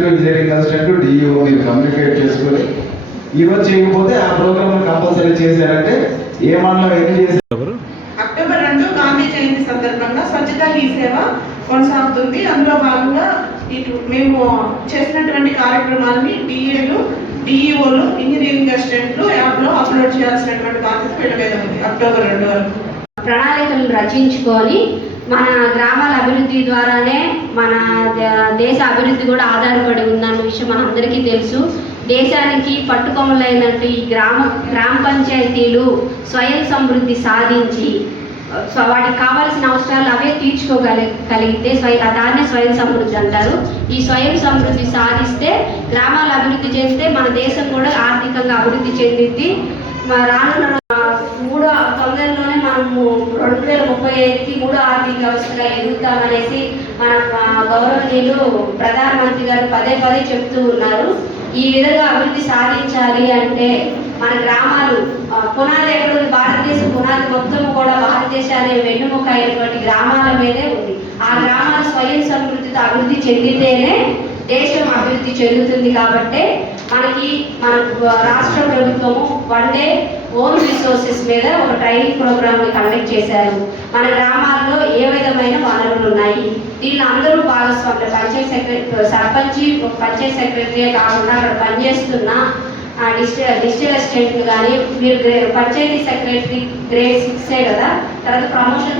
Assistant engineering assistant DEO మీరు communicate చేసుకొని ఇవ్వచ్చు చేయకపోతే ఆ ప్రోగ్రామ్ కంపల్సరీ చేశారంటే ఏ మండలం ఎన్ని చేశారు? అక్టోబర్ రెండు గాంధీ జయంతి సందర్భంగా స్వచ్ఛత హీ సేవ కొనసాగుతుంది. అందులో భాగంగా ఇటు మేము చేసినటువంటి కార్యక్రమాన్ని డిఏలు డిఈఓలు ఇంజనీరింగ్ అసిస్టెంట్లు యాప్లో అప్లోడ్ చేయాల్సినటువంటి బాధ్యత వీళ్ళ మీద ఉంది అక్టోబర్ రెండు వరకు. ప్రణాళికలను రచించుకొని మన గ్రామాల అభివృద్ధి ద్వారానే మన ద- దేశ అభివృద్ధి కూడా ఆధారపడి ఉందన్న విషయం మనందరికీ తెలుసు. దేశానికి పట్టుకొమ్మలైనట్టు ఈ గ్రామ గ్రామ పంచాయతీలు స్వయం సమృద్ధి సాధించి వాటికి కావాల్సిన అవసరాలు అవే తీర్చుకోగలి కలిగితే స్వయ దాన్నే స్వయం సమృద్ధి అంటారు. ఈ స్వయం సమృద్ధి సాధిస్తే గ్రామాలు అభివృద్ధి చేస్తే మన దేశం కూడా ఆర్థికంగా అభివృద్ధి చెందిద్ది. రానున్న రెండు మూడు మూడో ఆర్థిక వ్యవస్థగా ఎదుగుతామనేసి మన గౌరవనీయులు ప్రధానమంత్రి గారు పదే పదే చెప్తూ ఉన్నారు. ఈ విధంగా అభివృద్ధి సాధించాలి అంటే మన గ్రామాలు పునాది ఎక్కడ భారతదేశం పునాది మొత్తం కూడా భారతదేశాన్ని వెన్నుముక అయినటువంటి గ్రామాల మీదే ఉంది. ఆ గ్రామాలు స్వయం సమృద్ధితో అభివృద్ధి చెందితేనే దేశం అభివృద్ధి చెందుతుంది కాబట్టి మనకి మన రాష్ట్ర ప్రభుత్వము వన్ డే ఓన్ రిసోర్సెస్ మీద ఒక ట్రైనింగ్ ప్రోగ్రామ్ని కండక్ట్ చేశారు. మన గ్రామాల్లో ఏ విధమైన వనరులు ఉన్నాయి? దీనిలో అందరూ భాగస్వాములు పంచాయత్ సెక్రటరీ సర్పంచి పంచాయత్ సెక్రటరీ కాకుండా అక్కడ పనిచేస్తున్న ఆ డిజిటల్ అసిస్టెంట్లు కానీ మీరు పంచాయతీ సెక్రటరీ గ్రేడ్ సిక్సే కదా? తర్వాత ప్రమోషన్